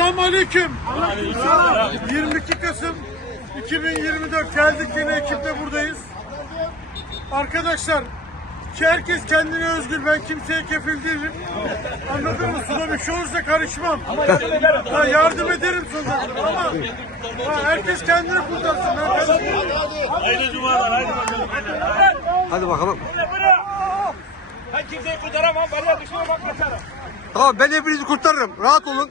Selamun Aleyküm. 22 Kasım 2024 geldik yine ekiple buradayız. Arkadaşlar ki herkes kendine özgür. Ben kimseye kefil değilim. Anladın mı? Suda bir şey olursa karışmam. Ha, yardım ederim sana. Ama ha, herkes kendini kurtarsın. Haydi cumalar haydi bakalım. Hadi bakalım. Ben kimseyi kurtaramam. Valla düşmeye bak kaçarım. Tamam ben hepinizi kurtarırım. Rahat olun.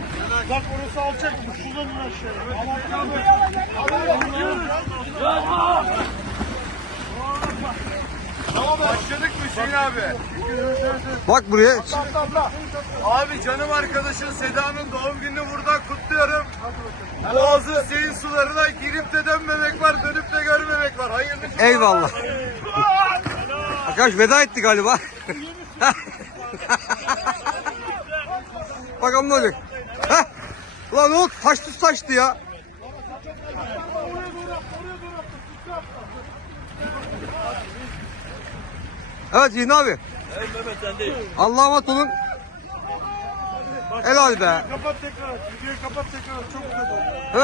Bak orası alçakmış. Şuradan in aşağıya. Tamam başladık mı Hüseyin abi? Bak buraya. Abi canım arkadaşın Seda'nın doğum gününü buradan kutluyorum. Boğazı seyin sularına girip de dönmemek var, dönüp de görmemek var. Hayırlı. Eyvallah. Arkadaş veda etti galiba. Bakalım ne olacak. Ulan o taş tuz taştı ya. Evet Yeni abi. Evet Mehmet sendeyiz. Allah'a emanet olun. Helal be. Kapat tekrar. Videoyu kapat tekrar. Çok güzel oldu. Mi?